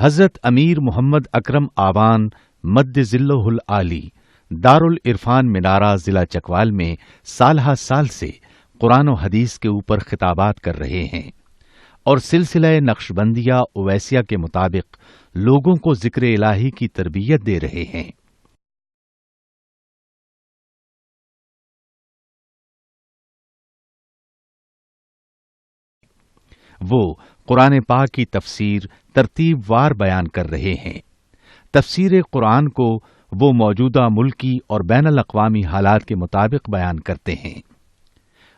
حضرت امیر محمد اکرم آوان مد ذلہ العالی دارالعرفان منارہ ضلع چکوال میں سال ہر سال سے قرآن و حدیث کے اوپر خطابات کر رہے ہیں اور سلسلہ نقشبندیہ اویسیہ کے مطابق لوگوں کو ذکر الہی کی تربیت دے رہے ہیں۔ وہ قرآن پاک کی تفسیر ترتیب وار بیان کر رہے ہیں۔ تفسیر قرآن کو وہ موجودہ ملکی اور بین الاقوامی حالات کے مطابق بیان کرتے ہیں۔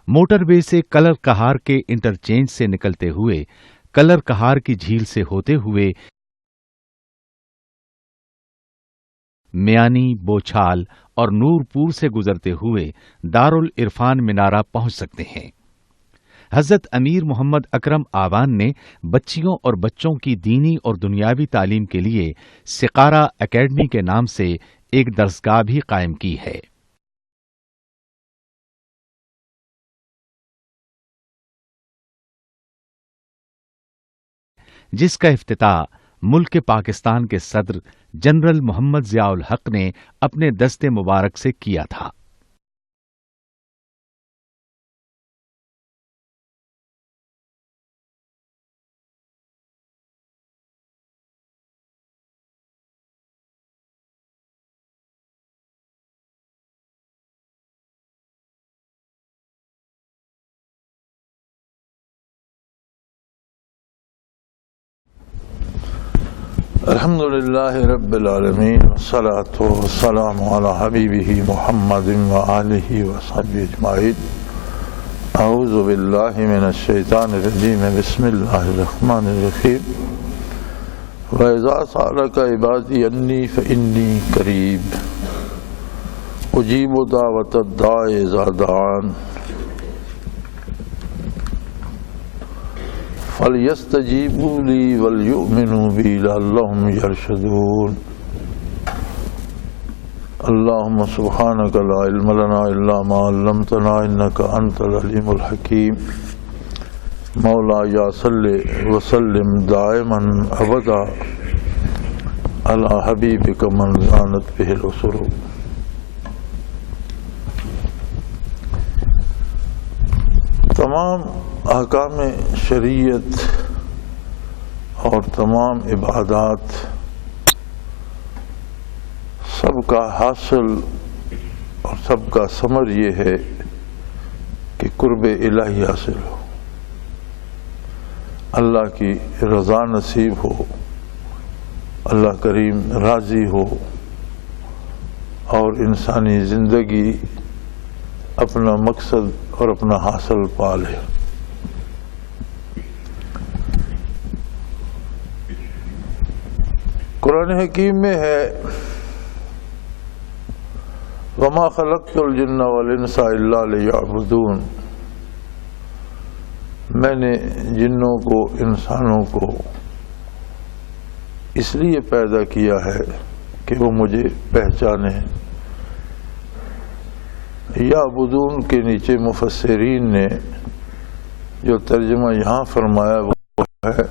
موٹر وے سے کلر کہار کے انٹرچینج سے نکلتے ہوئے کلر کہار کی جھیل سے ہوتے ہوئے میانی، بوچھال اور نورپور سے گزرتے ہوئے دارالعرفان منارہ پہنچ سکتے ہیں۔ حضرت امیر محمد اکرم آوان نے بچیوں اور بچوں کی دینی اور دنیاوی تعلیم کے لیے سقارہ اکیڈمی کے نام سے ایک درسگاہ بھی قائم کی ہے۔ جس کا افتتاح ملک پاکستان کے صدر جنرل محمد ضیاء الحق نے اپنے دست مبارک سے کیا تھا۔ الحمد للہ رب العالمین والصلاة والسلام علی حبیبہ محمد وآلہ وصحبہ اجمعین۔ اعوذ باللہ من الشیطان الرجیم، بسم اللہ الرحمن الرحیم۔ وَإِذَا سَأَلَكَ عِبَادِي عَنِّي فَإِنِّي قَرِيبٌ أُجِيبُ دَعْوَةَ الدَّاعِ إِذَا دَعَانِ فَلْيَسْتَجِيبُوا لِي وَلْيُؤْمِنُوا بِي لَعَلَّهُمْ يَرْشُدُونَ۔ اللهم سبحانك لا علم لنا إلا ما علمتنا إنك أنت العليم الحكيم۔ مولاي صل وسلم دائما أبدا على حبيبك من زانت به الأسر۔ تمام احکام شریعت اور تمام عبادات سب کا حاصل اور سب کا ثمر یہ ہے کہ قرب الہی حاصل ہو، اللہ کی رضا نصیب ہو، اللہ کریم راضی ہو اور انسانی زندگی اپنا مقصد اور اپنا حاصل پا لے۔ قرآن حکیم میں ہے وَمَا خَلَقْتُ الْجِنَّ وَالْإِنسَ إِلَّا لِيَعْبُدُونَ۔ میں نے جنوں کو انسانوں کو اس لیے پیدا کیا ہے کہ وہ مجھے پہچانیں۔ یعبدون کے نیچے مفسرین نے جو ترجمہ یہاں فرمایا وہ ہے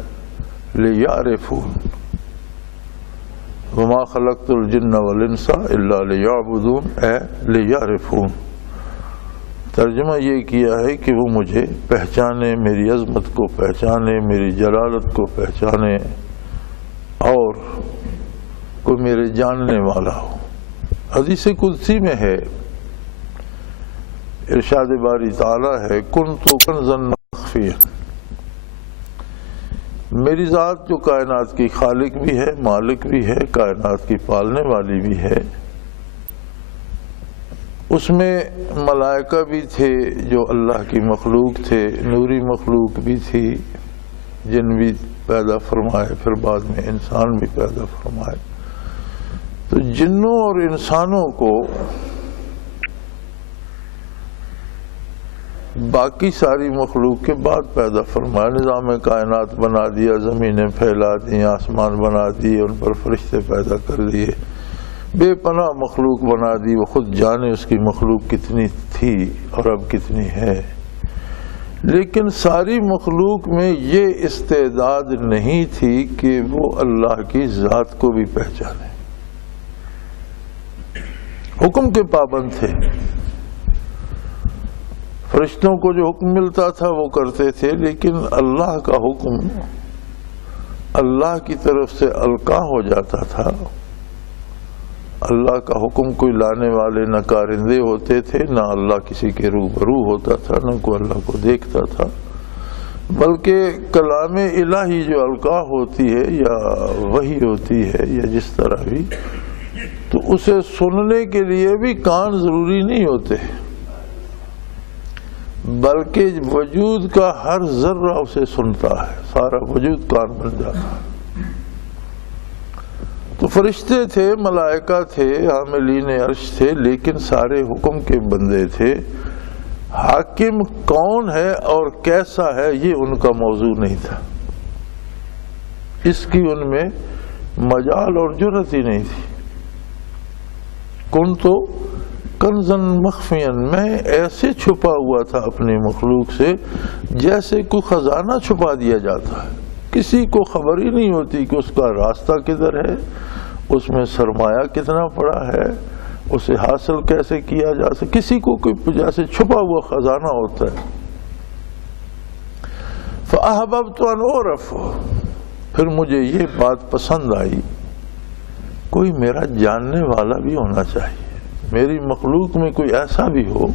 لیعرفون۔ وما خلقت الجن والانس الا لیعبدون اے لیعرفون۔ ترجمہ یہ کیا ہے کہ وہ مجھے پہچانے، میری عظمت کو پہچانے، میری جلالت کو پہچانے اور کوئی میرے جاننے والا ہو۔ حدیث قدسی میں ہے، ارشاد باری تعالی ہے کنت کنزا مخفیا۔ میری ذات جو کائنات کی خالق بھی ہے، مالک بھی ہے، کائنات کی پالنے والی بھی ہے، اس میں ملائکہ بھی تھے جو اللہ کی مخلوق تھے، نوری مخلوق بھی تھی، جن بھی پیدا فرمائے، پھر بعد میں انسان بھی پیدا فرمائے۔ تو جنوں اور انسانوں کو باقی ساری مخلوق کے بعد پیدا فرمایا، نظام کائنات بنا دیا، زمینیں پھیلا دی، آسمان بنا دیے، ان پر فرشتے پیدا کر دیے، بے پناہ مخلوق بنا دی۔ وہ خود جانے اس کی مخلوق کتنی تھی اور اب کتنی ہے، لیکن ساری مخلوق میں یہ استعداد نہیں تھی کہ وہ اللہ کی ذات کو بھی پہچانے. حکم کے پابند تھے. فرشتوں کو جو حکم ملتا تھا وہ کرتے تھے، لیکن اللہ کا حکم اللہ کی طرف سے القاء ہو جاتا تھا. اللہ کا حکم کوئی لانے والے نہ کارندے ہوتے تھے، نہ اللہ کسی کے روبرو ہوتا تھا، نہ کوئی اللہ کو دیکھتا تھا، بلکہ کلام الہی جو القاء ہوتی ہے یا وحی ہوتی ہے یا جس طرح بھی، تو اسے سننے کے لیے بھی کان ضروری نہیں ہوتے، بلکہ وجود کا ہر ذرہ اسے سنتا ہے، سارا وجود کان بن جاتا ہے. تو فرشتے تھے، ملائکہ تھے، حاملین عرش تھے، لیکن سارے حکم کے بندے تھے. حاکم کون ہے اور کیسا ہے یہ ان کا موضوع نہیں تھا، اس کی ان میں مجال اور جرأت ہی نہیں تھی. کنتو کنزن مخفیا، میں ایسے چھپا ہوا تھا اپنی مخلوق سے جیسے کوئی خزانہ چھپا دیا جاتا ہے. کسی کو خبر ہی نہیں ہوتی کہ اس کا راستہ کدھر ہے، اس میں سرمایہ کتنا پڑا ہے، اسے حاصل کیسے کیا جا سکے. کسی کو کوئی جیسے چھپا ہوا خزانہ ہوتا ہے. فَأَحْبَبْتُ أَنْ أُعْرَفَ، پھر مجھے یہ بات پسند آئی، کوئی میرا جاننے والا بھی ہونا چاہیے. میری مخلوق میں کوئی ایسا بھی ہو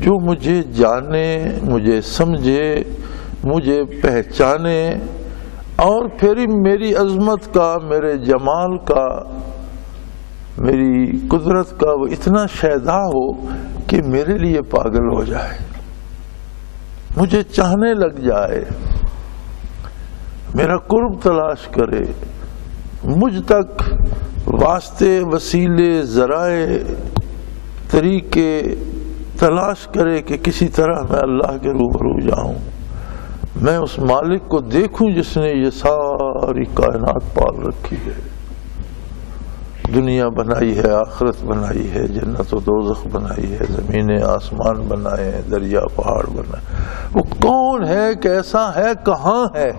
جو مجھے جانے، مجھے سمجھے، مجھے پہچانے، اور پھر میری عظمت کا، میرے جمال کا، میری قدرت کا وہ اتنا شیدا ہو کہ میرے لیے پاگل ہو جائے، مجھے چاہنے لگ جائے، میرا قرب تلاش کرے، مجھ تک واسطے، وسیلے، ذرائع، طریقے تلاش کرے کہ کسی طرح میں اللہ کے روبرو جاؤں، میں اس مالک کو دیکھوں جس نے یہ ساری کائنات پال رکھی ہے، دنیا بنائی ہے، آخرت بنائی ہے، جنت و دوزخ بنائی ہے، زمین آسمان بنائے ہیں، دریا پہاڑ بنائے. وہ کون ہے، کیسا ہے، کہاں ہے؟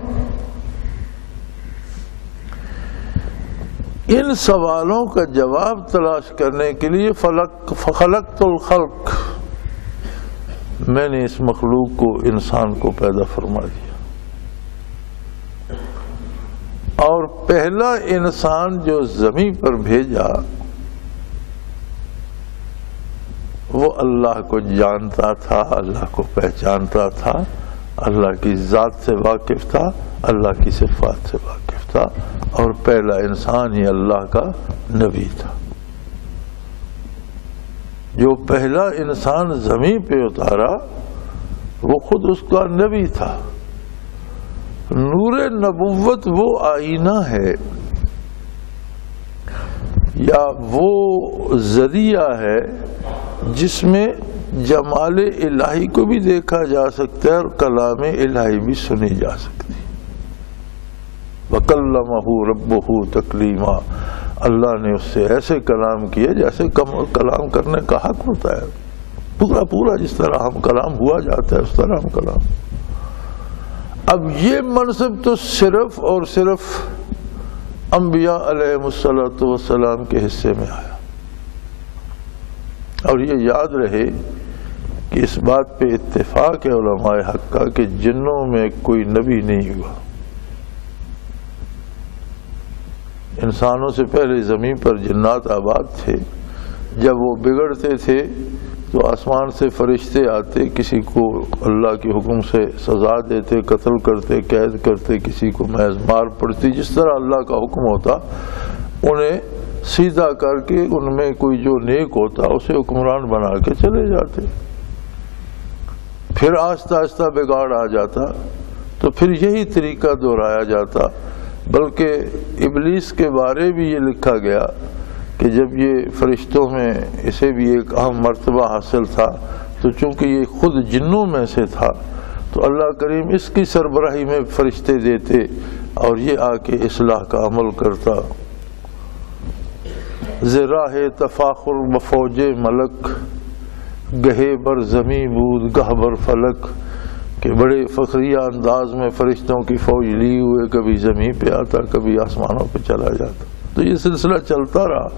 ان سوالوں کا جواب تلاش کرنے کے لیے خلقت الخلق، میں نے اس مخلوق کو، انسان کو پیدا فرما دیا. اور پہلا انسان جو زمین پر بھیجا وہ اللہ کو جانتا تھا، اللہ کو پہچانتا تھا، اللہ کی ذات سے واقف تھا، اللہ کی صفات سے واقف تھا، اور پہلا انسان ہی اللہ کا نبی تھا. جو پہلا انسان زمین پہ اتارا وہ خود اس کا نبی تھا. نور نبوت وہ آئینہ ہے یا وہ ذریعہ ہے جس میں جمال الہی کو بھی دیکھا جا سکتا ہے اور کلام الہی بھی سنی جا سکتی. وَكَلَّمَهُ رَبُّهُ تَكْلِيمًا، اللہ نے اس سے ایسے کلام کیا جیسے کلام کرنے کا حق ہوتا ہے، پورا پورا جس طرح ہم کلام ہوا جاتا ہے اس طرح ہم کلام. اب یہ منصب تو صرف اور صرف انبیاء علیہ السلام کے حصے میں آیا. اور یہ یاد رہے کہ اس بات پہ اتفاق ہے علماء حق کا کہ جنوں میں کوئی نبی نہیں ہوا. انسانوں سے پہلے زمین پر جنات آباد تھے. جب وہ بگڑتے تھے تو آسمان سے فرشتے آتے، کسی کو اللہ کے حکم سے سزا دیتے، قتل کرتے، قید کرتے، کسی کو محض مار پڑتی، جس طرح اللہ کا حکم ہوتا انہیں سیدھا کر کے ان میں کوئی جو نیک ہوتا اسے حکمران بنا کے چلے جاتے. پھر آہستہ آہستہ بگاڑ آ جاتا تو پھر یہی طریقہ دہرایا جاتا. بلکہ ابلیس کے بارے بھی یہ لکھا گیا کہ جب یہ فرشتوں میں اسے بھی ایک اہم مرتبہ حاصل تھا تو چونکہ یہ خود جنوں میں سے تھا تو اللہ کریم اس کی سربراہی میں فرشتے دیتے اور یہ آ کے اصلاح کا عمل کرتا. زراہ تفاخر بفوج ملک، گہے بر زمیں بود گہ بر فلک، کہ بڑے فخریہ انداز میں فرشتوں کی فوج لی ہوئے کبھی زمین پہ آتا، کبھی آسمانوں پہ چلا جاتا. تو یہ سلسلہ چلتا رہا،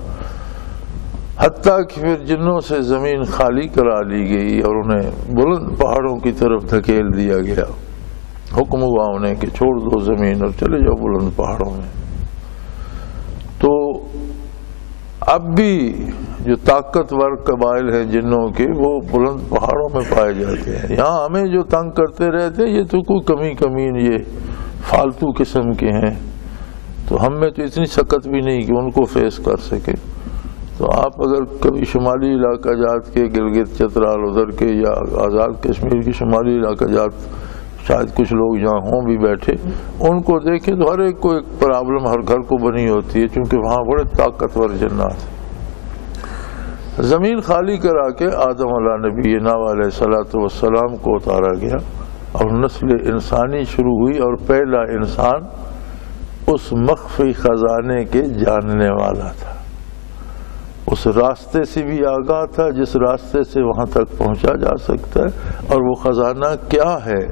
حتیٰ کہ پھر جنوں سے زمین خالی کرا لی گئی اور انہیں بلند پہاڑوں کی طرف دھکیل دیا گیا. حکم ہوا انہیں کہ چھوڑ دو زمین اور چلے جاؤ بلند پہاڑوں میں. تو اب بھی جو طاقتور قبائل ہیں جنوں کے، وہ بلند پہاڑوں میں پائے جاتے ہیں. یہاں ہمیں جو تنگ کرتے رہتے ہیں یہ تو کوئی کمین یہ فالتو قسم کے ہیں، تو ہم میں تو اتنی سکت بھی نہیں کہ ان کو فیس کر سکے. تو آپ اگر کبھی شمالی علاقہ جات کے گلگت چترال ادھر کے یا آزاد کشمیر کی شمالی علاقہ جات، شاید کچھ لوگ یہاں ہوں بھی بیٹھے، ان کو دیکھیں تو ہر ایک کو ایک پرابلم ہر گھر کو بنی ہوتی ہے، چونکہ وہاں بڑے طاقتور جنات ہیں. زمین خالی کرا کے آدم علیہ نبینا علیہ الصلوۃ والسلام کو اتارا گیا اور نسل انسانی شروع ہوئی، اور پہلا انسان اس مخفی خزانے کے جاننے والا تھا، اس راستے سے بھی آگاہ تھا جس راستے سے وہاں تک پہنچا جا سکتا ہے. اور وہ خزانہ کیا ہے،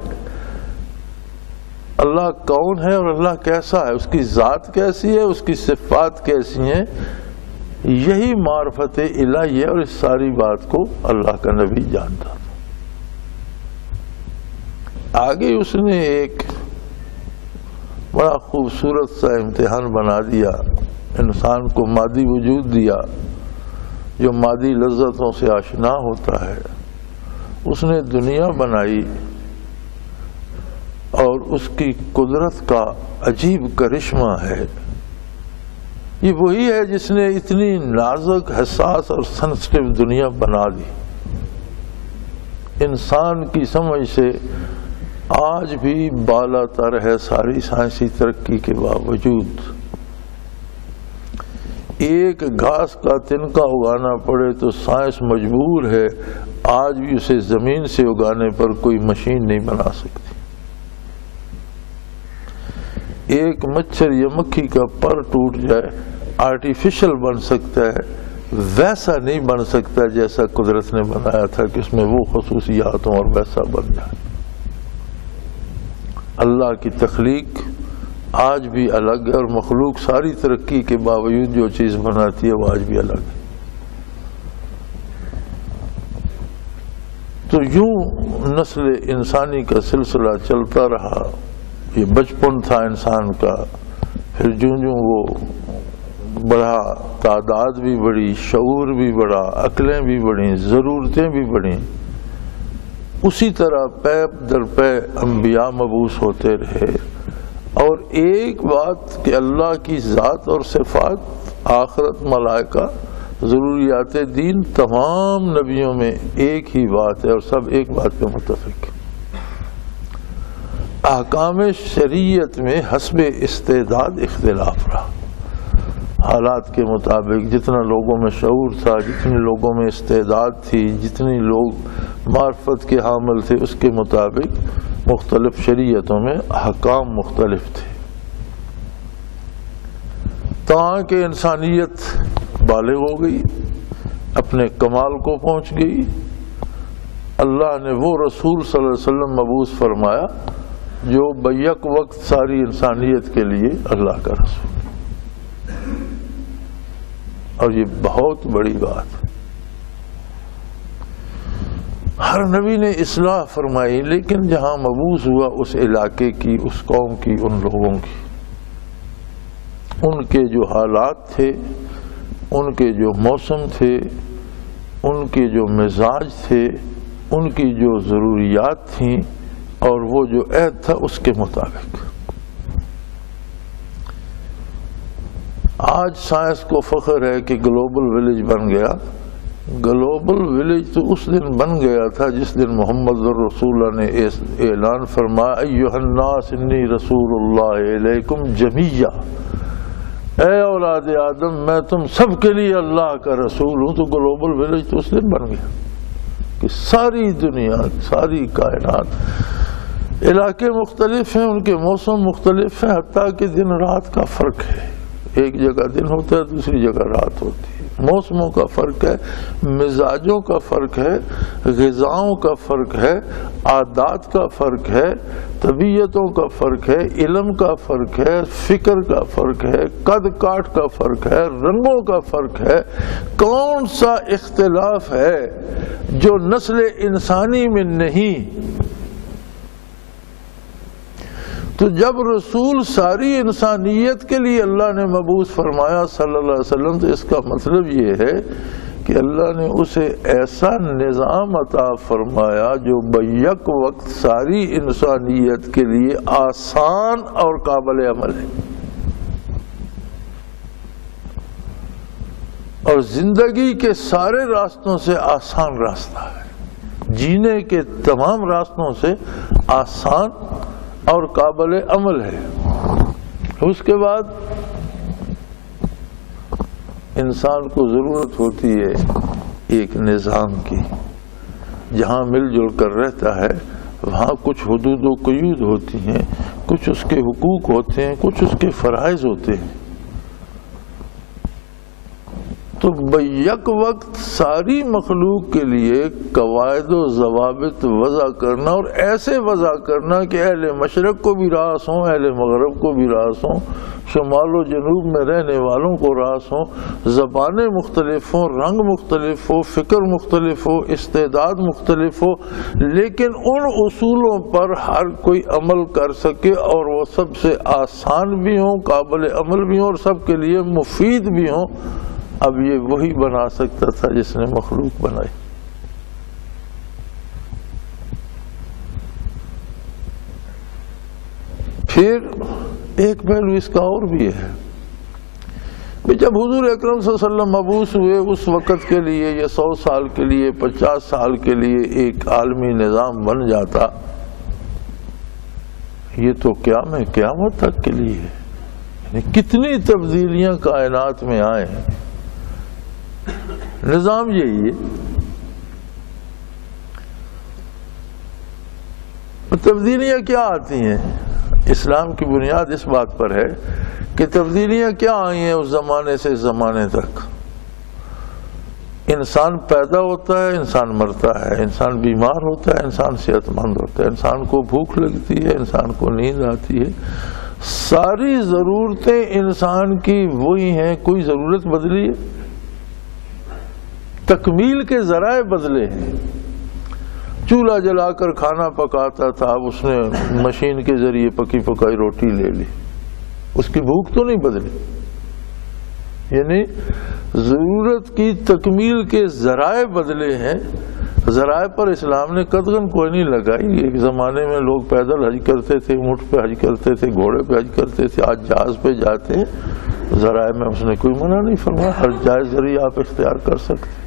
اللہ کون ہے اور اللہ کیسا ہے، اس کی ذات کیسی ہے، اس کی صفات کیسی ہیں، یہی معرفت الہی ہے. اور اس ساری بات کو اللہ کا نبی جانتا تھا. آگے اس نے ایک بڑا خوبصورت سا امتحان بنا دیا، انسان کو مادی وجود دیا جو مادی لذتوں سے آشنا ہوتا ہے. اس نے دنیا بنائی اور اس کی قدرت کا عجیب کرشمہ ہے. یہ وہی ہے جس نے اتنی نازک، حساس اور سینسٹیو دنیا بنا دی. انسان کی سمجھ سے آج بھی بالا تر ہے ساری سائنسی ترقی کے باوجود. ایک گھاس کا تنکا اگانا پڑے تو سائنس مجبور ہے آج بھی اسے زمین سے اگانے پر کوئی مشین نہیں بنا سکتی. ایک مچھر یا مکھی کا پر ٹوٹ جائے آرٹیفیشل بن سکتا ہے، ویسا نہیں بن سکتا جیسا قدرت نے بنایا تھا کہ اس میں وہ خصوصیات ہوں اور ویسا بن جائے. اللہ کی تخلیق آج بھی الگ ہے، اور مخلوق ساری ترقی کے باوجود جو چیز بناتی ہے وہ آج بھی الگ ہے. تو یوں نسل انسانی کا سلسلہ چلتا رہا. یہ بچپن تھا انسان کا، پھر جوں جوں وہ بڑھا، تعداد بھی بڑھی، شعور بھی بڑھا، عقلیں بھی بڑھیں، ضرورتیں بھی بڑھیں. اسی طرح پے در پے انبیاء مبعوث ہوتے رہے. اور ایک بات کہ اللہ کی ذات اور صفات، آخرت، ملائکہ، ضروریات دین، تمام نبیوں میں ایک ہی بات ہے اور سب ایک بات پہ متفق ہیں. احکام شریعت میں حسب استعداد اختلاف رہا. حالات کے مطابق جتنا لوگوں میں شعور تھا، جتنے لوگوں میں استعداد تھی، جتنے لوگ معرفت کے حامل تھے، اس کے مطابق مختلف شریعتوں میں احکام مختلف تھے. تاکہ انسانیت بالغ ہو گئی، اپنے کمال کو پہنچ گئی، اللہ نے وہ رسول صلی اللہ علیہ وسلم مبعوث فرمایا جو بیک وقت ساری انسانیت کے لیے اللہ کا رسول. اور یہ بہت بڑی بات ہے. ہر نبی نے اصلاح فرمائی، لیکن جہاں مبعوث ہوا اس علاقے کی، اس قوم کی، ان لوگوں کی، ان کے جو حالات تھے، ان کے جو موسم تھے، ان کے جو مزاج تھے، ان کی جو ضروریات تھیں، اور وہ جو عہد تھا اس کے مطابق. آج سائنس کو فخر ہے کہ گلوبل ولیج بن گیا. گلوبل ولیج تو اس دن بن گیا تھا جس دن محمد الرسول اللہ نے اعلان فرمایا ایھا الناس انی رسول اللہ علیکم جمیعا، اے اولاد آدم میں تم سب کے لیے اللہ کا رسول ہوں. تو گلوبل ولیج تو اس دن بن گیا کہ ساری دنیا، ساری کائنات، علاقے مختلف ہیں، ان کے موسم مختلف ہیں، حتیٰ کہ دن رات کا فرق ہے، ایک جگہ دن ہوتا ہے، دوسری جگہ رات ہوتی ہے، موسموں کا فرق ہے، مزاجوں کا فرق ہے، غذاؤں کا فرق ہے، عادات کا فرق ہے، طبیعتوں کا فرق ہے، علم کا فرق ہے، فکر کا فرق ہے، قد کاٹ کا فرق ہے، رنگوں کا فرق ہے۔ کون سا اختلاف ہے جو نسل انسانی میں نہیں؟ تو جب رسول ساری انسانیت کے لیے اللہ نے مبعوث فرمایا صلی اللہ علیہ وسلم، تو اس کا مطلب یہ ہے کہ اللہ نے اسے ایسا نظام عطا فرمایا جو بیک وقت ساری انسانیت کے لیے آسان اور قابل عمل ہے، اور زندگی کے سارے راستوں سے آسان راستہ ہے، جینے کے تمام راستوں سے آسان اور قابل عمل ہے۔ اس کے بعد انسان کو ضرورت ہوتی ہے ایک نظام کی، جہاں مل جل کر رہتا ہے وہاں کچھ حدود و قیود ہوتی ہیں، کچھ اس کے حقوق ہوتے ہیں، کچھ اس کے فرائض ہوتے ہیں۔ تو بیک وقت ساری مخلوق کے لیے قواعد و ضوابط وضع کرنا، اور ایسے وضع کرنا کہ اہل مشرق کو بھی راس ہوں، اہل مغرب کو بھی راس ہوں، شمال و جنوب میں رہنے والوں کو راس ہوں، زبانیں مختلف ہوں، رنگ مختلف ہو، فکر مختلف ہو، استعداد مختلف ہو، لیکن ان اصولوں پر ہر کوئی عمل کر سکے اور وہ سب سے آسان بھی ہوں، قابل عمل بھی ہوں، اور سب کے لیے مفید بھی ہوں۔ اب یہ وہی بنا سکتا تھا جس نے مخلوق بنائی۔ پھر ایک پہلو اس کا اور بھی ہے کہ جب حضور اکرم صلی اللہ علیہ وسلم مبعوث ہوئے، اس وقت کے لیے یہ 100 سال کے لیے، 50 سال کے لیے ایک عالمی نظام بن جاتا، یہ تو قیامت تک کے لیے ہے، یعنی کتنی تبدیلیاں کائنات میں آئے ہیں۔ نظام یہی ہے۔ تبدیلیاں کیا آتی ہیں؟ اسلام کی بنیاد اس بات پر ہے کہ تبدیلیاں کیا آئی ہیں اس زمانے سے اس زمانے تک۔ انسان پیدا ہوتا ہے، انسان مرتا ہے، انسان بیمار ہوتا ہے، انسان صحت مند ہوتا ہے، انسان کو بھوک لگتی ہے، انسان کو نیند آتی ہے، ساری ضرورتیں انسان کی وہی ہیں، کوئی ضرورت بدلی ہے؟ تکمیل کے ذرائع بدلے ہیں۔ چولہا جلا کر کھانا پکاتا تھا، اب اس نے مشین کے ذریعے پکی پکائی روٹی لے لی، اس کی بھوک تو نہیں بدلی۔ یعنی ضرورت کی تکمیل کے ذرائع بدلے ہیں۔ ذرائع پر اسلام نے قدغن کوئی نہیں لگائی۔ ایک زمانے میں لوگ پیدل حج کرتے تھے، اونٹ پہ حج کرتے تھے، گھوڑے پہ حج کرتے تھے، آج جہاز پہ جاتے ہیں۔ ذرائع میں اس نے کوئی منع نہیں فرمایا، ہر جائز ذریعہ آپ اختیار کر سکتے۔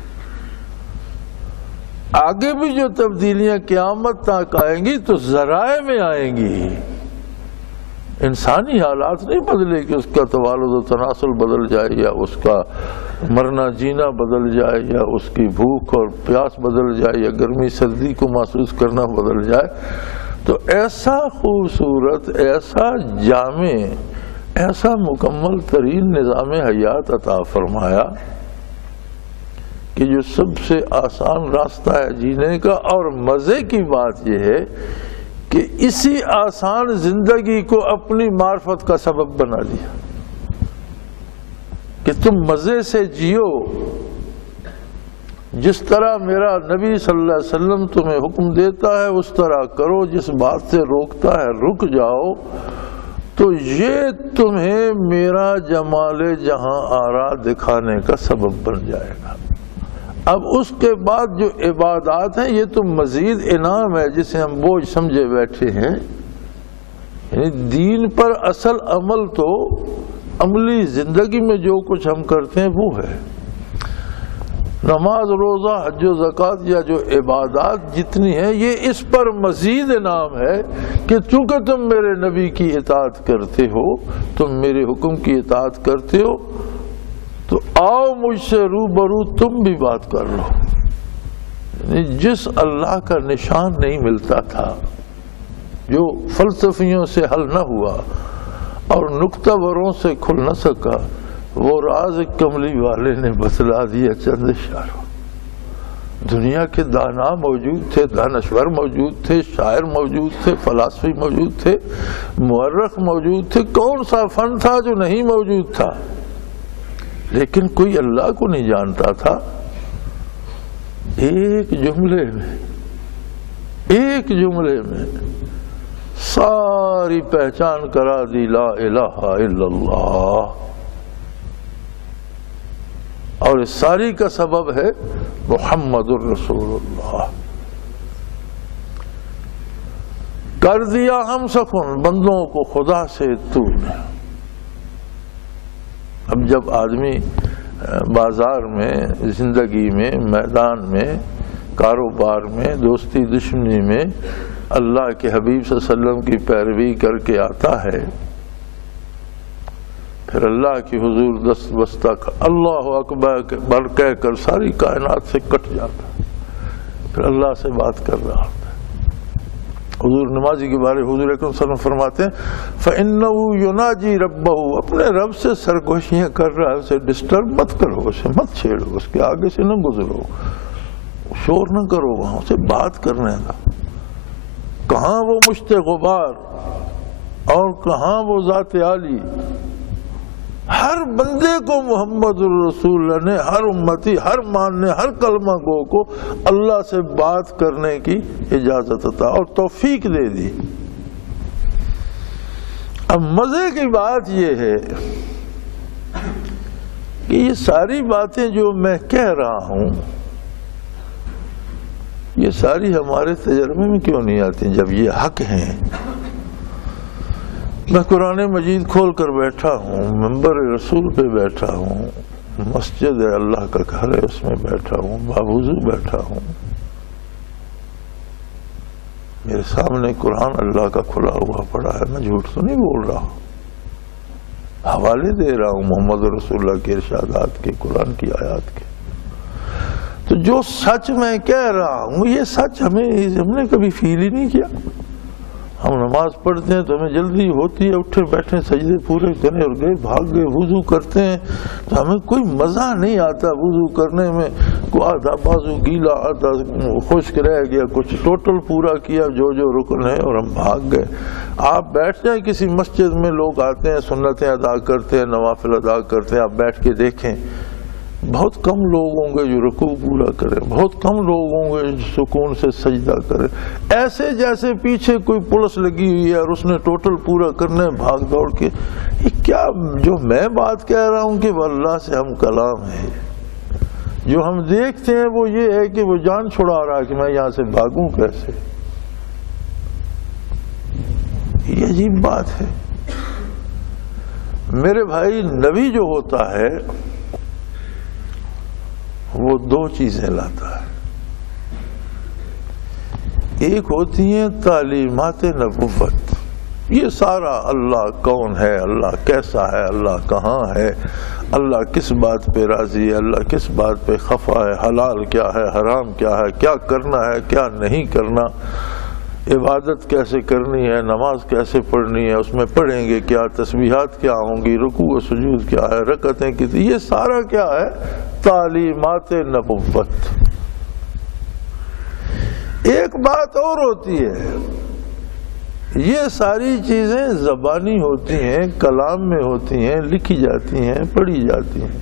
آگے بھی جو تبدیلیاں قیامت تک آئیں گی تو ذرائع میں آئیں گی، انسانی حالات نہیں بدلے کہ اس کا توالد و تناسل بدل جائے، یا اس کا مرنا جینا بدل جائے، یا اس کی بھوک اور پیاس بدل جائے، یا گرمی سردی کو محسوس کرنا بدل جائے۔ تو ایسا خوبصورت، ایسا جامع، ایسا مکمل ترین نظام حیات عطا فرمایا کہ جو سب سے آسان راستہ ہے جینے کا۔ اور مزے کی بات یہ ہے کہ اسی آسان زندگی کو اپنی معرفت کا سبب بنا دیا کہ تم مزے سے جیو، جس طرح میرا نبی صلی اللہ علیہ وسلم تمہیں حکم دیتا ہے اس طرح کرو، جس بات سے روکتا ہے رک جاؤ، تو یہ تمہیں میرا جمال جہاں آرا دکھانے کا سبب بن جائے گا۔ اب اس کے بعد جو عبادات ہیں یہ تو مزید انعام ہے جسے ہم بوجھ سمجھے بیٹھے ہیں۔ یعنی دین پر اصل عمل تو عملی زندگی میں جو کچھ ہم کرتے ہیں وہ ہے۔ نماز، روزہ، حج و زکوٰۃ یا جو عبادات جتنی ہیں یہ اس پر مزید انعام ہے کہ چونکہ تم میرے نبی کی اطاعت کرتے ہو، تم میرے حکم کی اطاعت کرتے ہو، تو آؤ مجھ سے روبرو تم بھی بات کر لو۔ یعنی جس اللہ کا نشان نہیں ملتا تھا، جو فلسفیوں سے حل نہ ہوا، اور نکتہ وروں سے کھل نہ سکا، وہ راز کملی والے نے بتلا دیا چند اشاروں۔ دنیا کے دانا موجود تھے، دانشور موجود تھے، شاعر موجود تھے، فلاسفی موجود تھے، مورخ موجود تھے، کون سا فن تھا جو نہیں موجود تھا؟ لیکن کوئی اللہ کو نہیں جانتا تھا۔ ایک جملے میں ساری پہچان کرا دی، لا الہ الا اللہ، اور اس ساری کا سبب ہے محمد الرسول اللہ۔ کر دیا ہم سکون بندوں کو خدا سے تو نے۔ اب جب آدمی بازار میں، زندگی میں، میدان میں، کاروبار میں، دوستی دشمنی میں اللہ کے حبیب صلی اللہ علیہ وسلم کی پیروی کر کے آتا ہے، پھر اللہ کی حضور دست بستہ اللہ اکبر کہہ کر ساری کائنات سے کٹ جاتا ہے، پھر اللہ سے بات کر رہا ہوتا ہے۔ حضور نمازی کے بارے حضور اکرم صلی اللہ علیہ وسلم فرماتے ہیں فَإِنَّهُ يُنَاجِي رَبَّهُ، اپنے رب سے سرگوشیاں کر رہا ہے، اسے ڈسٹرب مت کرو، اسے مت چھیڑو، اس کے آگے سے نہ گزرو، شور نہ کرو، وہاں سے بات کرنے کا۔ کہاں وہ مشت غبار اور کہاں وہ ذات عالی؟ ہر بندے کو محمد الرسول اللہ نے، ہر امتی، ہر ماننے، ہر کلمہ گو کو اللہ سے بات کرنے کی اجازت عطا اور توفیق دے دی۔ اب مزے کی بات یہ ہے کہ یہ ساری باتیں جو میں کہہ رہا ہوں، یہ ساری ہمارے تجربے میں کیوں نہیں آتی؟ جب یہ حق ہیں، میں قرآن مجید کھول کر بیٹھا ہوں، منبر رسول پہ بیٹھا ہوں، مسجد ہے اللہ کا گھر ہے اس میں بیٹھا ہوں، باوضو بیٹھا ہوں، میرے سامنے قرآن اللہ کا کھلا ہوا پڑا ہے، میں جھوٹ تو نہیں بول رہا ہوں، حوالے دے رہا ہوں محمد رسول اللہ کے ارشادات کے، قرآن کی آیات کے۔ تو جو سچ میں کہہ رہا ہوں یہ سچ ہم نے کبھی فیل ہی نہیں کیا۔ ہم نماز پڑھتے ہیں تو ہمیں جلدی ہوتی ہے، اٹھے بیٹھے سجدے پورے کریں اور گئے بھاگ گئے، وضو کرتے ہیں تو ہمیں کوئی مزہ نہیں آتا وضو کرنے میں، کوئی آدھا بازو گیلا، آدھا خشک رہ گیا، کچھ ٹوٹل پورا کیا جو رکن ہے اور ہم بھاگ گئے۔ آپ بیٹھ جائیں کسی مسجد میں، لوگ آتے ہیں سنتیں ادا کرتے ہیں، نوافل ادا کرتے ہیں، آپ بیٹھ کے دیکھیں بہت کم لوگ ہوں گے جو رکوع پورا کریں، بہت کم لوگ ہوں گے جو سکون سے سجدہ کریں، ایسے جیسے پیچھے کوئی پولیس لگی ہوئی ہے اور اس نے ٹوٹل پورا کرنا ہے بھاگ دوڑ کے۔ یہ کیا جو میں بات کہہ رہا ہوں کہ وہ اللہ سے ہم کلام ہے، جو ہم دیکھتے ہیں وہ یہ ہے کہ وہ جان چھڑا رہا ہے کہ میں یہاں سے بھاگوں کیسے۔ یہ عجیب بات ہے میرے بھائی۔ نبی جو ہوتا ہے وہ دو چیزیں لاتا ہے، ایک ہوتی ہیں تعلیمات نبوت، یہ سارا اللہ کون ہے، اللہ کیسا ہے، اللہ کہاں ہے، اللہ کس بات پہ راضی ہے، اللہ کس بات پہ خفا ہے، حلال کیا ہے، حرام کیا ہے، کیا کرنا ہے، کیا نہیں کرنا، عبادت کیسے کرنی ہے، نماز کیسے پڑھنی ہے، اس میں پڑھیں گے کیا، تسبیحات کیا ہوں گی، رکوع و سجود کیا ہے، رکعتیں کتنی، یہ سارا کیا ہے؟ تعلیمات نبوت۔ ایک بات اور ہوتی ہے، یہ ساری چیزیں زبانی ہوتی ہیں، کلام میں ہوتی ہیں، لکھی جاتی ہیں، پڑھی جاتی ہیں۔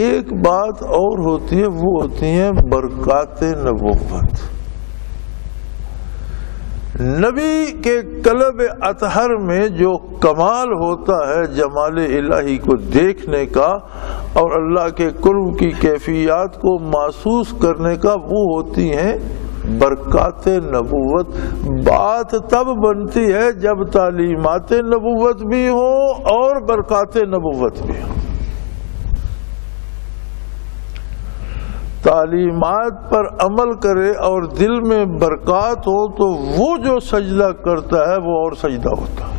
ایک بات اور ہوتی ہے، وہ ہوتی ہیں برکات نبوت۔ نبی کے قلب اطہر میں جو کمال ہوتا ہے جمال الہی کو دیکھنے کا اور اللہ کے قرب کی کیفیات کو محسوس کرنے کا، وہ ہوتی ہیں برکات نبوت۔ بات تب بنتی ہے جب تعلیمات نبوت بھی ہوں اور برکات نبوت بھی ہوں۔ تعلیمات پر عمل کرے اور دل میں برکات ہو تو وہ جو سجدہ کرتا ہے وہ اور سجدہ ہوتا ہے۔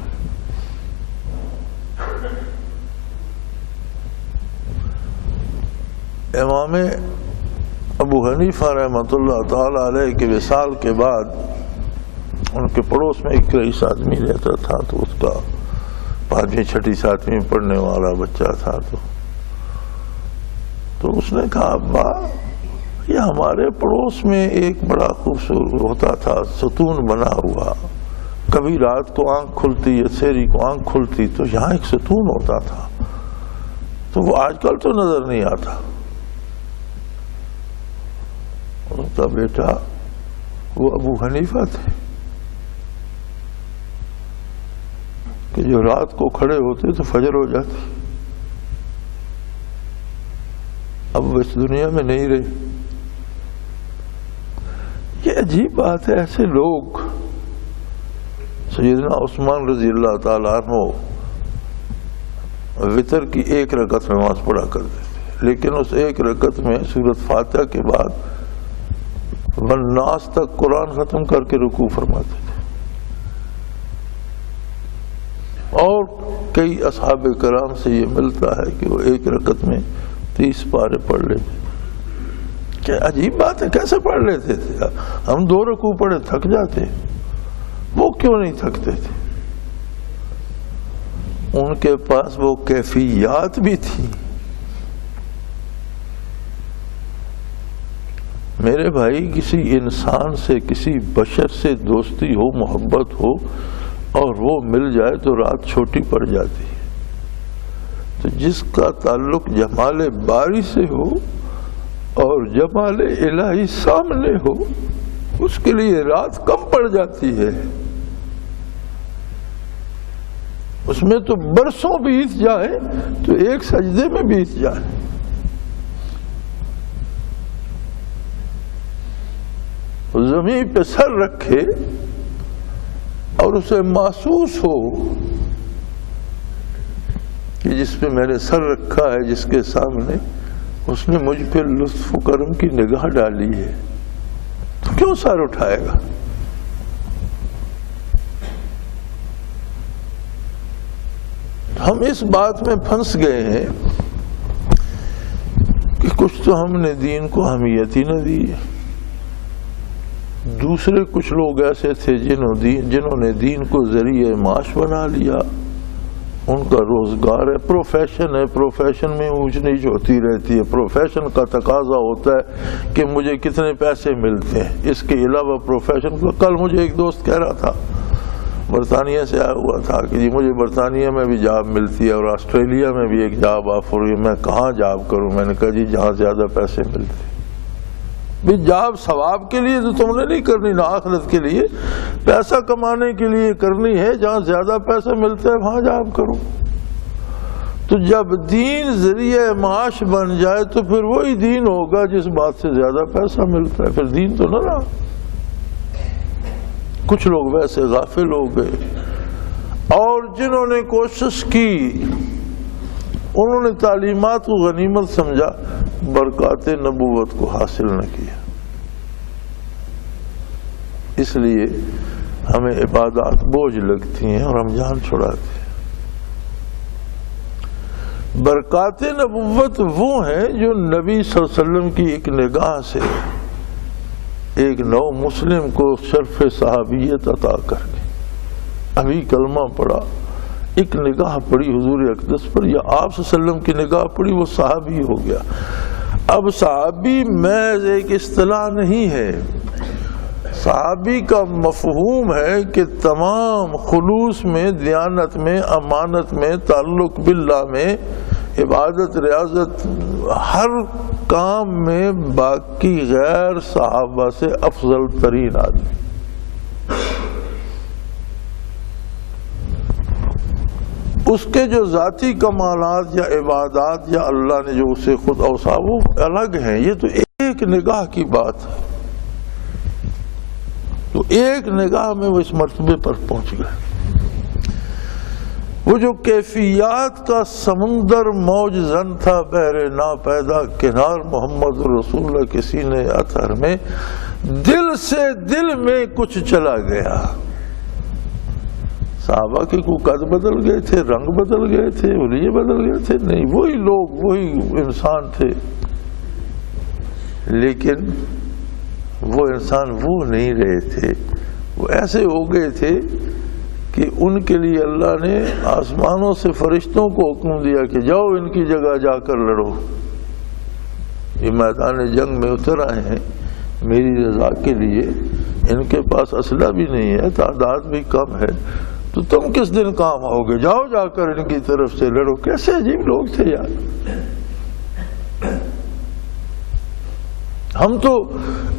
امام ابو حنیفہ رحمۃ اللہ تعالی علیہ کے وصال کے بعد ان کے پڑوس میں ایک رئیس آدمی رہتا تھا، تو اس کا 5ویں 6ٹھی 7ویں پڑھنے والا بچہ تھا، تو اس نے کہا ابا یہ ہمارے پڑوس میں ایک بڑا خوبصورت ہوتا تھا ستون بنا ہوا، کبھی رات کو آنکھ کھلتی یا سحری کو آنکھ کھلتی تو یہاں ایک ستون ہوتا تھا، تو وہ آج کل تو نظر نہیں آتا۔ اس کا بیٹا وہ ابو حنیفہ تھے کہ جو رات کو کھڑے ہوتے تو فجر ہو جاتی، اب وہ اس دنیا میں نہیں رہے۔ یہ عجیب بات ہے، ایسے لوگ سیدنا عثمان رضی اللہ تعالیٰ عنہ وتر کی 1 رکعت نماز پڑھا کرتے تھے، لیکن اس 1 رکعت میں سورۃ فاتحہ کے بعد والناس تک قرآن ختم کر کے رکوع فرماتے تھے، اور کئی اصحاب کرام سے یہ ملتا ہے کہ وہ 1 رکعت میں 30 پارے پڑھ لیتے۔ کیا عجیب بات ہے، کیسے پڑھ لیتے تھے؟ ہم 2 رکوع پڑھے تھک جاتے، وہ کیوں نہیں تھکتے تھے؟ ان کے پاس وہ کیفیات بھی تھی۔ میرے بھائی، کسی انسان سے، کسی بشر سے دوستی ہو، محبت ہو اور وہ مل جائے تو رات چھوٹی پڑ جاتی ہے، تو جس کا تعلق جمال باری سے ہو اور جمال الہی سامنے ہو، اس کے لیے رات کم پڑ جاتی ہے، اس میں تو برسوں بیت جائے تو ایک سجدے میں بیت جائے۔ زمین پہ سر رکھے اور اسے محسوس ہو کہ جس پہ میں نے سر رکھا ہے، جس کے سامنے، اس نے مجھ پہ لطف و کرم کی نگاہ ڈالی ہے، تو کیوں سر اٹھائے گا؟ ہم اس بات میں پھنس گئے ہیں کہ کچھ تو ہم نے دین کو اہمیت ہی نہ دی، دوسرے کچھ لوگ ایسے تھے جنہوں نے دین کو ذریعہ معاش بنا لیا، ان کا روزگار ہے، پروفیشن میں اونچ نیچ ہوتی رہتی ہے، پروفیشن کا تقاضا ہوتا ہے کہ مجھے کتنے پیسے ملتے ہیں، اس کے علاوہ پروفیشن کو۔ کل مجھے ایک دوست کہہ رہا تھا، برطانیہ سے آیا ہوا تھا، کہ جی مجھے برطانیہ میں بھی جاب ملتی ہے اور آسٹریلیا میں بھی ایک جاب آفر ہوئی، میں کہاں جاب کروں؟ میں نے کہا جی جہاں زیادہ پیسے ملتے۔ بھی جاب ثواب کے لیے تو تم نے نہیں کرنی، نہ آخرت کے لیے، پیسہ کمانے کے لیے کرنی ہے، جہاں زیادہ پیسہ ملتا ہے وہاں جاب کرو۔ تو جب دین ذریعہ معاش بن جائے تو پھر وہی دین ہوگا جس بات سے زیادہ پیسہ ملتا ہے، پھر دین تو نہ رہا۔ کچھ لوگ ویسے غافل ہو گئے، اور جنہوں نے کوشش کی انہوں نے تعلیمات کو غنیمت سمجھا، برکات نبوت کو حاصل نہ کیا۔ اس لیے ہمیں عبادات بوجھ لگتی ہیں اور ہم جان چھڑاتے ہیں۔ برکات نبوت وہ ہیں جو نبی صلی اللہ علیہ وسلم کی ایک نگاہ سے ایک نو مسلم کو شرف صحابیت عطا کر کے، ابھی کلمہ پڑھا، ایک نگاہ پڑی حضور اقدس پر، یا آپ صلی اللہ علیہ وسلم کی نگاہ پڑی، وہ صحابی ہو گیا۔ اب صحابی محض ایک اصطلاح نہیں ہے، صحابی کا مفہوم ہے کہ تمام خلوص میں، دیانت میں، امانت میں، تعلق باللہ میں، عبادت، ریاضت، ہر کام میں باقی غیر صحابہ سے افضل ترین آدمی۔ اس کے جو ذاتی کمالات یا عبادات یا اللہ نے جو اسے خود اوصاف، وہ الگ ہیں۔ یہ تو ایک نگاہ کی بات ہے، تو ایک نگاہ میں وہ اس مرتبے پر پہنچ گئے۔ وہ جو کیفیات کا سمندر موج زن تھا بحر ناپیدا کنار محمد رسول اللہ کے سینے اطہر میں، دل سے دل میں کچھ چلا گیا۔ صحابہ کے کوئی قد بدل گئے تھے، رنگ بدل گئے تھے، ولیے بدل گئے تھے؟ نہیں، وہی لوگ، وہی انسان تھے، لیکن وہ انسان وہ نہیں رہے تھے، وہ ایسے ہو گئے تھے کہ ان کے لیے اللہ نے آسمانوں سے فرشتوں کو حکم دیا کہ جاؤ ان کی جگہ جا کر لڑو، یہ میدان جنگ میں اتر آئے ہیں میری رضا کے لیے، ان کے پاس اسلحہ بھی نہیں ہے، تعداد بھی کم ہے، تو تم کس دن کام آؤ گے، جاؤ جا کر ان کی طرف سے لڑو۔ کیسے عجیب لوگ تھے یار۔ ہم تو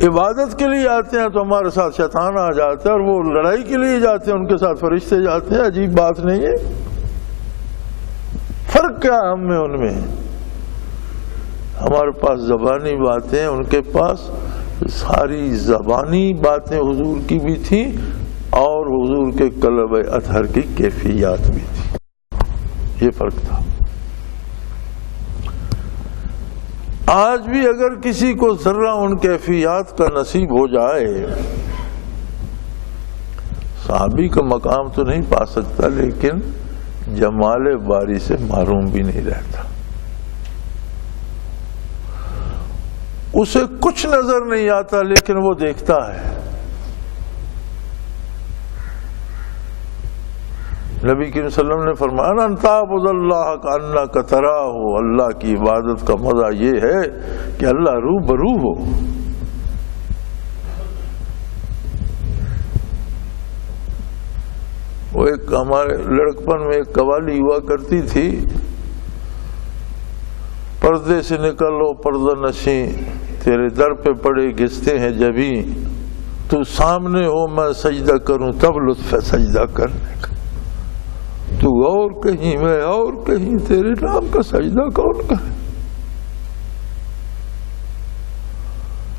عبادت کے لیے آتے ہیں تو ہمارے ساتھ شیطان آ جاتا ہے، اور وہ لڑائی کے لیے جاتے ہیں ان کے ساتھ فرشتے جاتے ہیں، عجیب بات نہیں ہے؟ فرق کیا ہے ہم میں ان میں؟ ہمارے پاس زبانی باتیں، ان کے پاس ساری زبانی باتیں حضور کی بھی تھیں اور حضور کے قلب اطہر کی کیفیات بھی تھی، یہ فرق تھا۔ آج بھی اگر کسی کو ذرہ ان کیفیات کا نصیب ہو جائے، صحابی کا مقام تو نہیں پا سکتا لیکن جمال باری سے محروم بھی نہیں رہتا۔ اسے کچھ نظر نہیں آتا لیکن وہ دیکھتا ہے۔ نبی کریم صلی اللہ علیہ وسلم نے فرمایا ان تعبد اللہ کأنک تراہ، اللہ کی عبادت کا مزہ یہ ہے کہ اللہ رو برو ہو۔ وہ ایک ہمارے لڑکپن میں ایک قوالی ہوا کرتی تھی، پردے سے نکلو پردہ نشیں، تیرے در پہ پڑے گھستے ہیں جبیں، تو سامنے ہو میں سجدہ کروں تب لطف ہے سجدہ کرنے کا، تو اور کہیں میں اور کہیں تیرے نام کا سجدہ کون کرے؟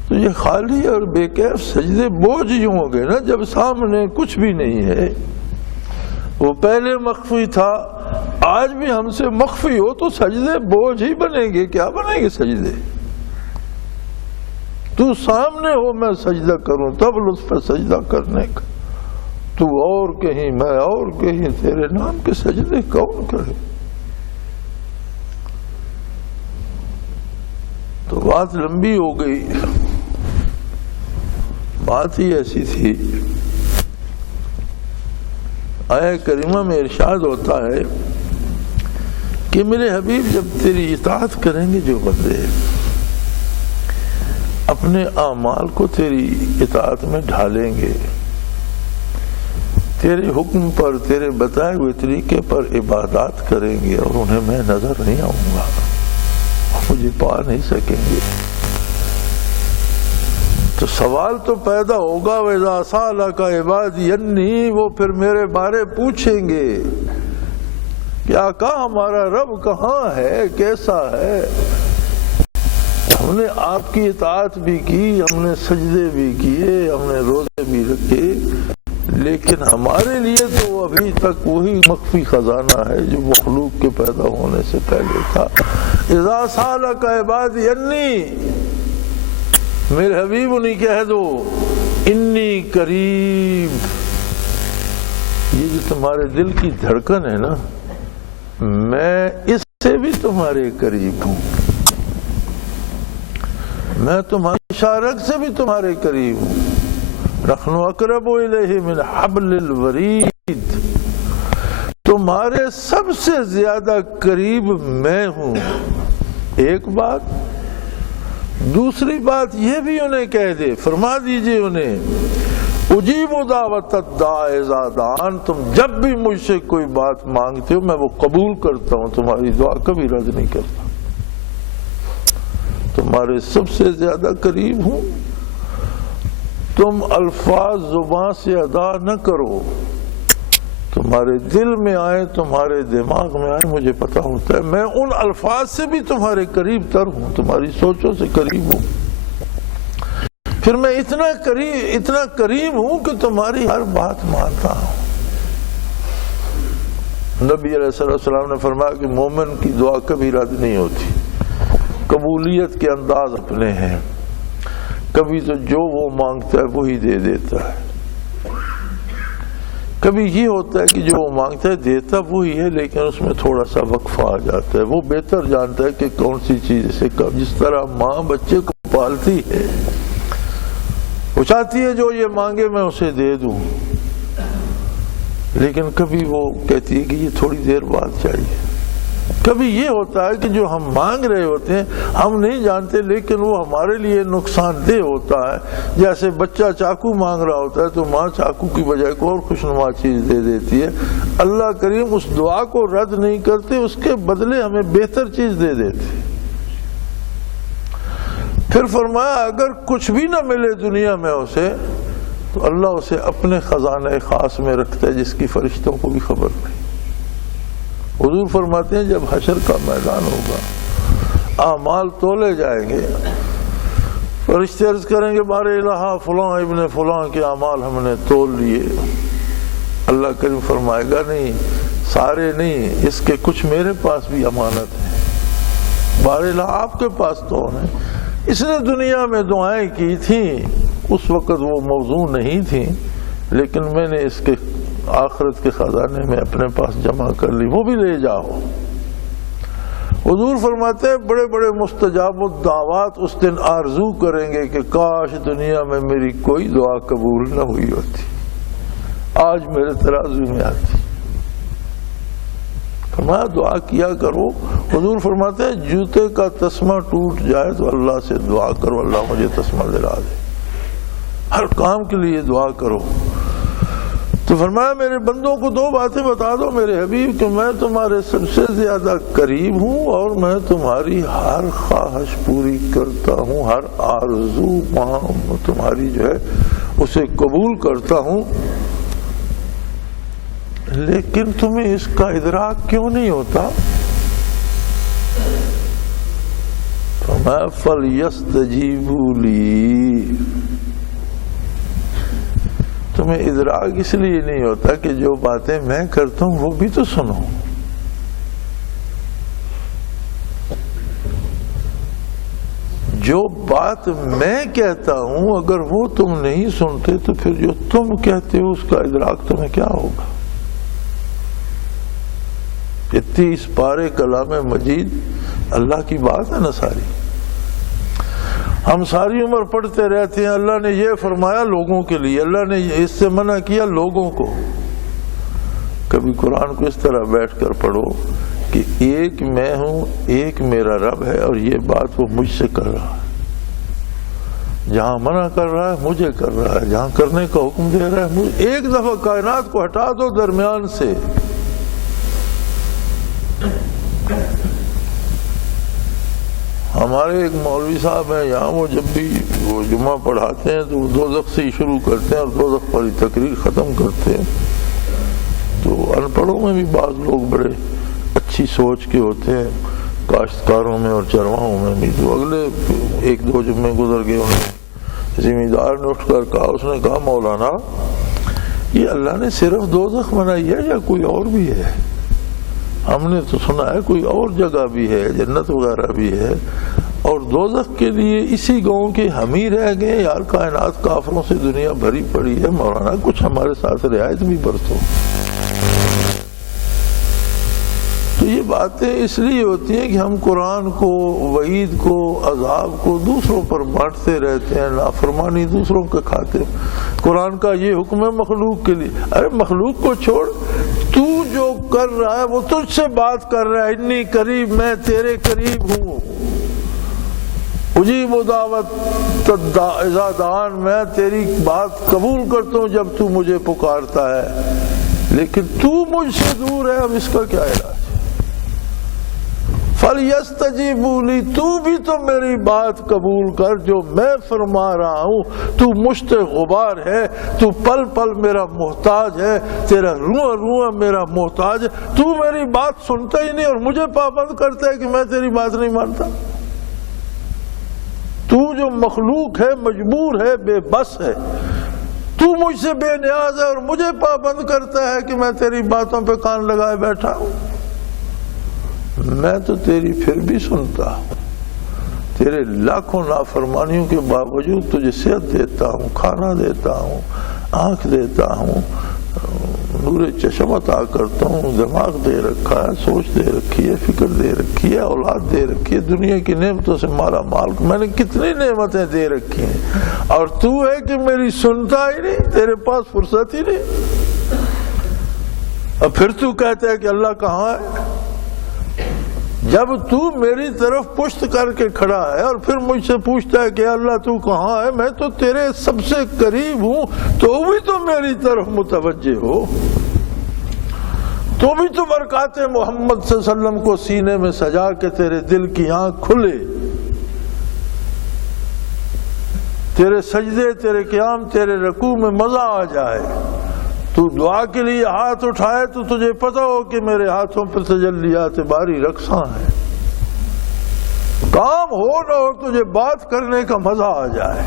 تو یہ خالی اور بے کیف سجدے بوجھ یوں ہو گئے نا جب سامنے کچھ بھی نہیں ہے۔ وہ پہلے مخفی تھا، آج بھی ہم سے مخفی ہو تو سجدے بوجھ ہی بنیں گے۔ کیا بنیں گے سجدے؟ تو سامنے ہو میں سجدہ کروں تب لطف ہے سجدہ کرنے کا، تو اور کہیں میں اور کہیں تیرے نام کے سجدے کون کرے؟ تو بات لمبی ہو گئی، بات ہی ایسی تھی۔ آیہ کریمہ میں ارشاد ہوتا ہے کہ میرے حبیب جب تیری اطاعت کریں گے جو بندے اپنے اعمال کو تیری اطاعت میں ڈھالیں گے، تیرے حکم پر تیرے بتائے ہوئے طریقے پر عبادات کریں گے، اور انہیں میں نظر نہیں آؤں گا، مجھے پا نہیں سکیں گے، تو سوال تو پیدا ہوگا وَإِذَا سَأَلَكَ عِبَادِي عَنِّي، وہ پھر میرے بارے پوچھیں گے کہ آقا ہمارا رب کہاں ہے، کیسا ہے؟ ہم نے آپ کی اطاعت بھی کی، ہم نے سجدے بھی کیے، ہم نے روزے بھی رکھے، لیکن ہمارے لیے تو ابھی تک وہی مخفی خزانہ ہے جو مخلوق کے پیدا ہونے سے پہلے تھا۔ اذا سالک عبادی انی، میرے حبیب انہیں کہہ دو انی قریب، یہ جو تمہارے دل کی دھڑکن ہے نا، میں اس سے بھی تمہارے قریب ہوں، میں تمہاری شارک سے بھی تمہارے قریب ہوں۔ نحن اقرب الیہ من حبل الورید، تمہارے سب سے زیادہ قریب میں ہوں۔ ایک بات، دوسری بات یہ بھی انہیں کہہ دے، فرما دیجئے انہیں اجیب دعوت الداع اذا دعان، تم جب بھی مجھ سے کوئی بات مانگتے ہو میں وہ قبول کرتا ہوں، تمہاری دعا کبھی رد نہیں کرتا، تمہارے سب سے زیادہ قریب ہوں۔ تم الفاظ زبان سے ادا نہ کرو، تمہارے دل میں آئے، تمہارے دماغ میں آئے، مجھے پتا ہوتا ہے میں ان الفاظ سے بھی تمہارے قریب تر ہوں، تمہاری سوچوں سے قریب ہوں، پھر میں اتنا قریب ہوں کہ تمہاری ہر بات مانتا ہوں۔ نبی علیہ السلام نے فرمایا کہ مومن کی دعا کبھی رد نہیں ہوتی، قبولیت کے انداز اپنے ہیں، کبھی تو جو وہ مانگتا ہے وہی دے دیتا ہے، کبھی یہ ہوتا ہے کہ جو وہ مانگتا ہے دیتا وہی ہے لیکن اس میں تھوڑا سا وقفہ آ جاتا ہے، وہ بہتر جانتا ہے کہ کون سی چیز سے کب، جس طرح ماں بچے کو پالتی ہے، وہ چاہتی ہے جو یہ مانگے میں اسے دے دوں، لیکن کبھی وہ کہتی ہے کہ یہ تھوڑی دیر بعد چاہیے. کبھی یہ ہوتا ہے کہ جو ہم مانگ رہے ہوتے ہیں ہم نہیں جانتے لیکن وہ ہمارے لیے نقصان دہ ہوتا ہے. جیسے بچہ چاقو مانگ رہا ہوتا ہے تو ماں چاقو کی بجائے کوئی اور خوشنما چیز دے دیتی ہے. اللہ کریم اس دعا کو رد نہیں کرتے، اس کے بدلے ہمیں بہتر چیز دے دیتے. پھر فرمایا اگر کچھ بھی نہ ملے دنیا میں اسے تو اللہ اسے اپنے خزانے خاص میں رکھتا ہے جس کی فرشتوں کو بھی خبر نہیں. حضور فرماتے ہیں جب حشر کا میدان ہوگا، اعمال تولے جائیں گے، فرشتے عرض کریں گے بار الہ فلاں ابن فلاں کے اعمال ہم نے تول لیے. اللہ کریم فرمائے گا نہیں، سارے نہیں، اس کے کچھ میرے پاس بھی امانت ہے. بار الہ آپ کے پاس تو ہے، اس نے دنیا میں دعائیں کی تھیں، اس وقت وہ موضوع نہیں تھیں، لیکن میں نے اس کے آخرت کے خزانے میں اپنے پاس جمع کر لی، وہ بھی لے جاؤ. حضور فرماتے ہیں بڑے بڑے مستجاب الدعوات اس دن آرزو کریں گے کہ کاش دنیا میں میری کوئی دعا قبول نہ ہوئی ہوتی، آج میرے ترازو میں آتی. فرمایا دعا کیا کرو. حضور فرماتے ہیں جوتے کا تسمہ ٹوٹ جائے تو اللہ سے دعا کرو اللہ مجھے تسمہ دلا دے. ہر کام کے لیے دعا کرو. تو فرمایا میرے بندوں کو دو باتیں بتا دو میرے حبیب کہ میں تمہارے سب سے زیادہ قریب ہوں اور میں تمہاری ہر خواہش پوری کرتا ہوں، ہر آرزو تمہاری جو ہے اسے قبول کرتا ہوں. لیکن تمہیں اس کا ادراک کیوں نہیں ہوتا؟ فرمایا فَلْيَسْتَجِيبُوا لِي، تمہیں ادراک اس لیے نہیں ہوتا کہ جو باتیں میں کرتا ہوں وہ بھی تو سنو. جو بات میں کہتا ہوں اگر وہ تم نہیں سنتے تو پھر جو تم کہتے ہو اس کا ادراک تمہیں کیا ہوگا؟ اتنی اس پارے کلام مجید اللہ کی بات ہے نا ساری. ہم ساری عمر پڑھتے رہتے ہیں اللہ نے یہ فرمایا لوگوں کے لیے، اللہ نے اس سے منع کیا لوگوں کو. کبھی قرآن کو اس طرح بیٹھ کر پڑھو کہ ایک میں ہوں، ایک میرا رب ہے اور یہ بات وہ مجھ سے کر رہا ہے. جہاں منع کر رہا ہے مجھے کر رہا ہے، جہاں کرنے کا حکم دے رہا ہے مجھے. ایک دفعہ کائنات کو ہٹا دو درمیان سے. ہمارے ایک مولوی صاحب ہیں یہاں، وہ جب بھی وہ جمعہ پڑھاتے ہیں تو وہ دوزخ سے ہی شروع کرتے ہیں اور دوزخ پر ہی تقریر ختم کرتے ہیں. تو ان پڑھوں میں بھی بعض لوگ بڑے اچھی سوچ کے ہوتے ہیں، کاشتکاروں میں اور چرواہوں میں بھی. تو اگلے ایک دو جمعے گزر گئے، انہیں ذمہ نے اٹھ کر کہا، اس نے کہا مولانا یہ اللہ نے صرف دوزخ بنائی ہے یا کوئی اور بھی ہے؟ ہم نے تو سنا ہے کوئی اور جگہ بھی ہے، جنت وغیرہ بھی ہے، اور دوزخ کے لیے اسی گاؤں کے ہم ہی رہ گئے. یار کائنات کافروں سے دنیا بھری پڑی ہے، مولانا کچھ ہمارے ساتھ رعایت بھی برتو. تو یہ باتیں اس لیے ہوتی ہیں کہ ہم قرآن کو، وعید کو، عذاب کو دوسروں پر بانٹتے رہتے ہیں، نافرمانی دوسروں کے کھاتے. قرآن کا یہ حکم ہے مخلوق کے لیے. ارے مخلوق کو چھوڑ، تو جو کر رہا ہے وہ تجھ سے بات کر رہا ہے. انی قریب، میں تیرے قریب ہوں. اجیب دعوت اذا دعان، میں تیری بات قبول کرتا ہوں جب تو مجھے پکارتا ہے. لیکن تو مجھ سے دور ہے، اب اس کا کیا علاج؟ فَلْيَسْتَجِيبُوا لِي، تو بھی تو میری بات قبول کر جو میں فرما رہا ہوں. تو مشت غبار ہے، تو پل پل میرا محتاج ہے، تیرا روح روح میرا محتاج ہے. تو میری بات سنتا ہی نہیں اور مجھے پابند کرتا ہے کہ میں تیری بات نہیں مانتا. تو جو مخلوق ہے، مجبور ہے، بے بس ہے، تو مجھ سے بے نیاز ہے اور مجھے پابند کرتا ہے کہ میں تیری باتوں پہ کان لگائے بیٹھا ہوں. میں تو تیری پھر بھی سنتا ہوں، تیرے لاکھوں نافرمانیوں کے باوجود تجھے صحت دیتا ہوں، کھانا دیتا ہوں، آنکھ دیتا ہوں، نور چشم عطا کرتا ہوں، دماغ دے رکھا ہے، سوچ دے رکھی ہے، فکر دے رکھی ہے، اولاد دے رکھی ہے، دنیا کی نعمتوں سے مالا مال. میں نے کتنی نعمتیں دے رکھی ہیں اور تو ہے کہ میری سنتا ہی نہیں، تیرے پاس فرصت ہی نہیں. اور پھر تو کہتا ہے کہ اللہ کہاں ہے؟ جب تو میری طرف پشت کر کے کھڑا ہے اور پھر مجھ سے پوچھتا ہے کہ اللہ تو کہاں ہے، میں تو تیرے سب سے قریب ہوں، تو بھی تو میری طرف متوجہ ہو، تو بھی تو برکات محمد صلی اللہ علیہ وسلم کو سینے میں سجا کے تیرے دل کی آنکھ کھلے، تیرے سجدے، تیرے قیام، تیرے رکوع میں مزہ آ جائے، تو دعا کے لیے ہاتھ اٹھائے تو تجھے پتہ ہو کہ میرے ہاتھوں پر تجلیات باری رقصاں ہیں، کام ہو نہ ہو تجھے بات کرنے کا مزہ آ جائے۔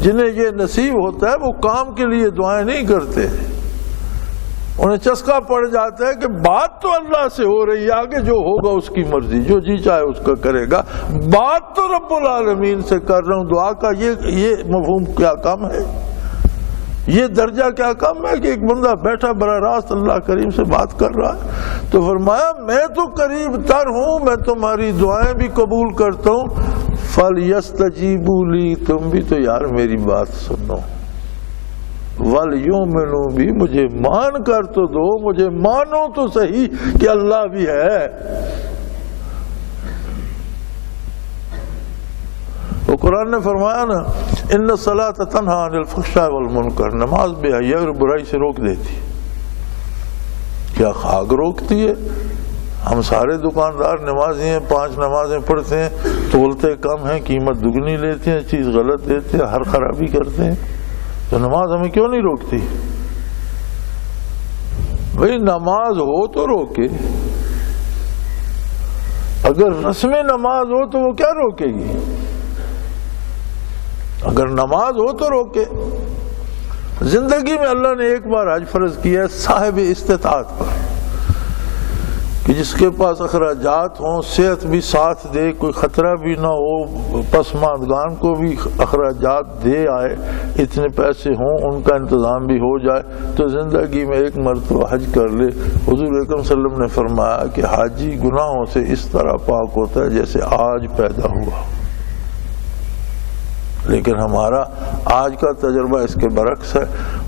جنہیں یہ نصیب ہوتا ہے وہ کام کے لیے دعائیں نہیں کرتے، انہیں چسکا پڑ جاتا ہے کہ بات تو اللہ سے ہو رہی ہے، آگے جو ہوگا اس کی مرضی، جو جی چاہے اس کا کرے گا، بات تو رب العالمین سے کر رہا ہوں۔ دعا کا یہ مفہوم کیا کم ہے، یہ درجہ کیا کم ہے کہ ایک بندہ بیٹھا براہ راست اللہ کریم سے بات کر رہا ہے۔ تو فرمایا میں تو قریب تر ہوں، میں تمہاری دعائیں بھی قبول کرتا ہوں، فَلْيَسْتَجِيبُوا لِي، تم بھی تو یار میری بات سنو، وَلْيُؤْمِنُوا بِي، مجھے مان کر تو دو، مجھے مانو تو صحیح کہ اللہ بھی ہے۔ تو قرآن نے فرمایا نا ان الصلاۃ تنہی عن الفحشاء والمنکر، نماز بے حیائی اور برائی سے روک دیتی۔ کیا خاک روکتی ہے؟ ہم سارے دکاندار نمازی ہیں، 5 نمازیں پڑھتے ہیں، تولتے کم ہیں، قیمت دگنی لیتے ہیں، چیز غلط دیتے ہیں، ہر خرابی کرتے ہیں، تو نماز ہمیں کیوں نہیں روکتی؟ بھئی نماز ہو تو روکے، اگر رسم نماز ہو تو وہ کیا روکے گی؟ اگر نماز ہو تو روکے۔ زندگی میں اللہ نے ایک بار حج فرض کیا ہے صاحب استطاعت پر، کہ جس کے پاس اخراجات ہوں، صحت بھی ساتھ دے، کوئی خطرہ بھی نہ ہو، پسماندگان کو بھی اخراجات دے آئے، اتنے پیسے ہوں، ان کا انتظام بھی ہو جائے، تو زندگی میں ایک مرتبہ حج کر لے۔ حضور اکرم صلی اللہ علیہ وسلم نے فرمایا کہ حاجی گناہوں سے اس طرح پاک ہوتا ہے جیسے آج پیدا ہوا۔ لیکن ہمارا آج کا تجربہ اس کے برعکس ہے،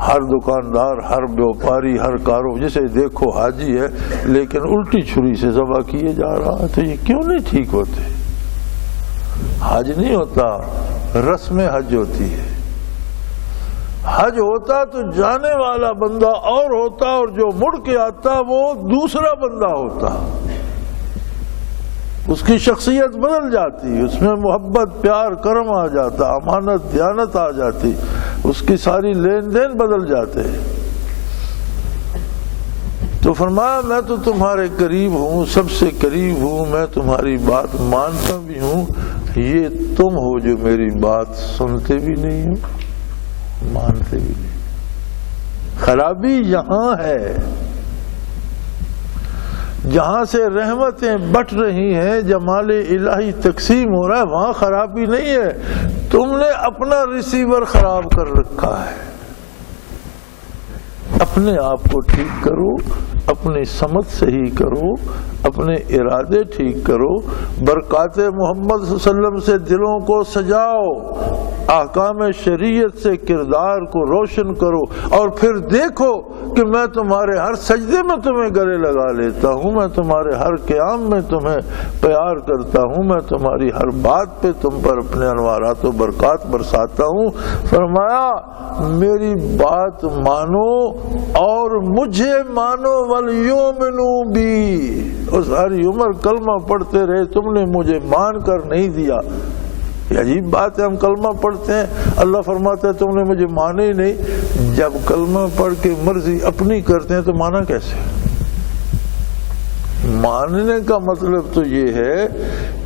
ہر دکاندار، ہر بیوپاری، ہر کارو جسے دیکھو حاجی ہے، لیکن الٹی چھری سے ذبح کیے جا رہا ہے۔ تو یہ کیوں نہیں ٹھیک ہوتے؟ حج نہیں ہوتا، رسم حج ہوتی ہے۔ حج ہوتا تو جانے والا بندہ اور ہوتا، اور جو مڑ کے آتا وہ دوسرا بندہ ہوتا، اس کی شخصیت بدل جاتی، اس میں محبت، پیار، کرم آ جاتا، امانت، دیانت آ جاتی، اس کی ساری لین دین بدل جاتے۔ تو فرمایا میں تو تمہارے قریب ہوں، سب سے قریب ہوں، میں تمہاری بات مانتا بھی ہوں، یہ تم ہو جو میری بات سنتے بھی نہیں ہو، مانتے بھی نہیں۔ خرابی یہاں ہے، جہاں سے رحمتیں بٹ رہی ہیں، جمال الہی تقسیم ہو رہا ہے، وہاں خرابی نہیں ہے، تم نے اپنا ریسیور خراب کر رکھا ہے۔ اپنے آپ کو ٹھیک کرو، اپنی سمت صحیح کرو، اپنے ارادے ٹھیک کرو، برکات محمد صلی اللہ علیہ وسلم سے دلوں کو سجاؤ، احکام شریعت سے کردار کو روشن کرو، اور پھر دیکھو کہ میں تمہارے ہر سجدے میں تمہیں گلے لگا لیتا ہوں، میں تمہارے ہر قیام میں تمہیں پیار کرتا ہوں، میں تمہاری ہر بات پہ تم پر اپنے انوارات و برکات برساتا ہوں۔ فرمایا میری بات مانو اور مجھے مانو، وَلْيُؤْمِنُوا بِي، اور ساری عمر کلمہ پڑھتے رہے، تم نے مجھے مان کر نہیں دیا۔ یہ عجیب بات ہے، ہم کلمہ پڑھتے ہیں، اللہ فرماتا ہے تم نے مجھے مانا ہی نہیں۔ جب کلمہ پڑھ کے مرضی اپنی کرتے ہیں تو مانا کیسے؟ ماننے کا مطلب تو یہ ہے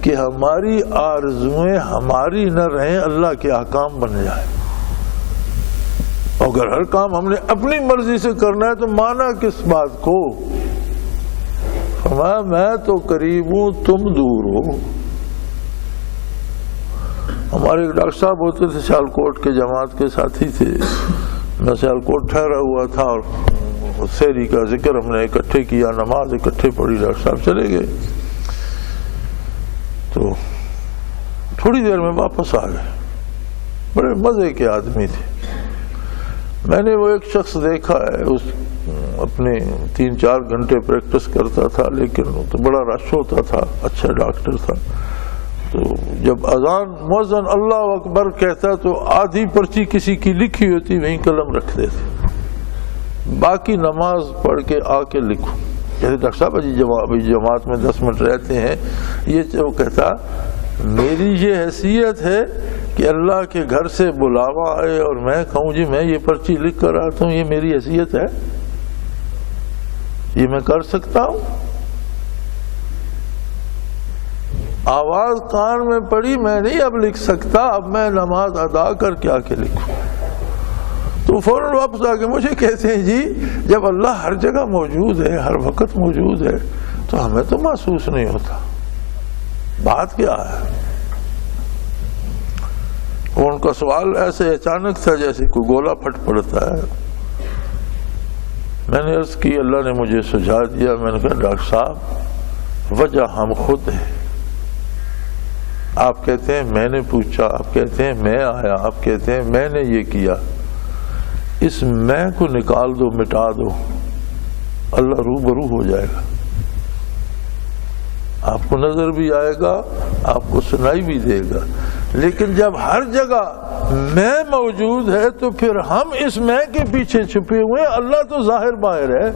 کہ ہماری آرزویں ہماری نہ رہیں، اللہ کے احکام بن جائیں۔ اگر ہر کام ہم نے اپنی مرضی سے کرنا ہے تو مانا کس بات کو؟ فرمایا میں تو قریب ہوں، تم دور ہو۔ ہمارے ایک ڈاکٹر صاحب ہوتے تھے سیالکوٹ کے، جماعت کے ساتھی تھے، میں سیالکوٹ ٹھہرا ہوا تھا اور سحری کا ذکر ہم نے اکٹھے کیا، نماز اکٹھے پڑھی، ڈاکٹر صاحب چلے گئے، تو تھوڑی دیر میں واپس آ گئے، بڑے مزے کے آدمی تھے۔ میں نے وہ ایک شخص دیکھا ہے، اس اپنے 3-4 گھنٹے پریکٹس کرتا تھا، لیکن تو بڑا رش ہوتا تھا، اچھا ڈاکٹر تھا، تو جب اذان مؤذن اللہ اکبر کہتا تو آدھی پرچی کسی کی لکھی ہوتی وہیں قلم رکھ دیتے، باقی نماز پڑھ کے آ کے لکھو۔ جیسے ڈاکٹر صاحب ابھی جماعت میں 10 منٹ رہتے ہیں، یہ وہ کہتا میری یہ حیثیت ہے کہ اللہ کے گھر سے بلاوا آئے اور میں کہوں جی میں یہ پرچی لکھ کر آتا ہوں، یہ میری حیثیت ہے، یہ میں کر سکتا ہوں؟ آواز کان میں پڑی، میں نہیں اب لکھ سکتا، اب میں نماز ادا کر کے آ کے لکھوں۔ تو فوراً واپس آ کے مجھے کہتے ہیں جی جب اللہ ہر جگہ موجود ہے، ہر وقت موجود ہے، تو ہمیں تو محسوس نہیں ہوتا، بات کیا ہے؟ اور ان کا سوال ایسے اچانک تھا جیسے کوئی گولا پھٹ پڑتا ہے۔ میں نے عرض کی، اللہ نے مجھے سجھا دیا، میں نے کہا ڈاکٹر صاحب وجہ ہم خود ہیں، آپ کہتے ہیں میں نے پوچھا، آپ کہتے ہیں میں آیا، آپ کہتے ہیں میں نے یہ کیا، اس میں کو نکال دو، مٹا دو، اللہ روبرو ہو جائے گا، آپ کو نظر بھی آئے گا، آپ کو سنائی بھی دے گا۔ لیکن جب ہر جگہ میں موجود ہے تو پھر ہم اس میں کے پیچھے چھپے ہوئے ہیں، اللہ تو ظاہر باہر ہے۔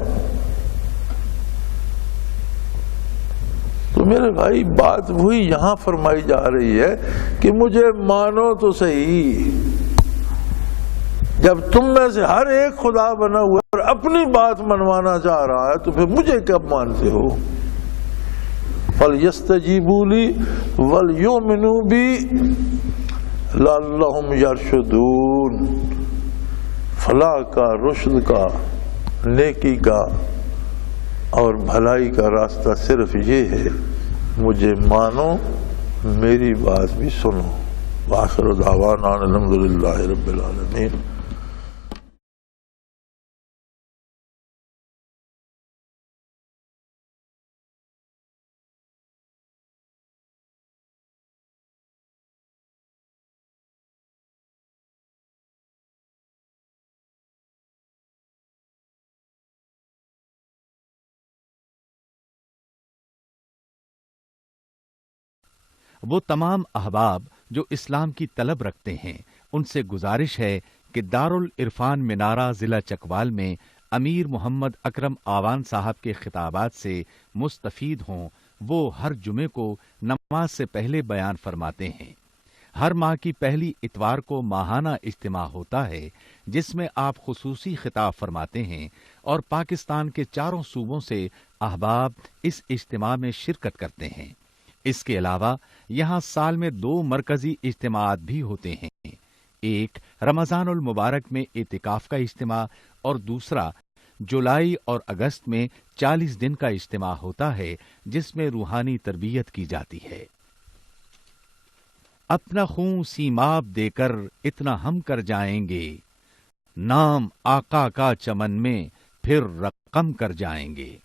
تو میرے بھائی بات وہی یہاں فرمائی جا رہی ہے کہ مجھے مانو تو صحیح، جب تم میں سے ہر ایک خدا بنا ہوا اور اپنی بات منوانا چاہ رہا ہے تو پھر مجھے کب مانتے ہو؟ فَلْيَسْتَجِيبُوا لِي وَلْيُؤْمِنُوا بِي لَعَلَّهُمْ يَرْشُدُونَ۔ فلاح کا، رشد کا، نیکی کا اور بھلائی کا راستہ صرف یہ ہے، مجھے مانو، میری بات بھی سنو۔ وآخر دعوانا الحمدللہ رب العالمین۔ وہ تمام احباب جو اسلام کی طلب رکھتے ہیں ان سے گزارش ہے کہ دارالعرفان منارہ ضلع چکوال میں امیر محمد اکرم آوان صاحب کے خطابات سے مستفید ہوں۔ وہ ہر جمعے کو نماز سے پہلے بیان فرماتے ہیں۔ ہر ماہ کی پہلی اتوار کو ماہانہ اجتماع ہوتا ہے جس میں آپ خصوصی خطاب فرماتے ہیں اور پاکستان کے چاروں صوبوں سے احباب اس اجتماع میں شرکت کرتے ہیں۔ اس کے علاوہ یہاں سال میں 2 مرکزی اجتماعات بھی ہوتے ہیں، ایک رمضان المبارک میں اعتکاف کا اجتماع اور دوسرا جولائی اور اگست میں 40 دن کا اجتماع ہوتا ہے جس میں روحانی تربیت کی جاتی ہے۔ اپنا خون سیماب دے کر اتنا ہم کر جائیں گے، نام آقا کا چمن میں پھر رقم کر جائیں گے۔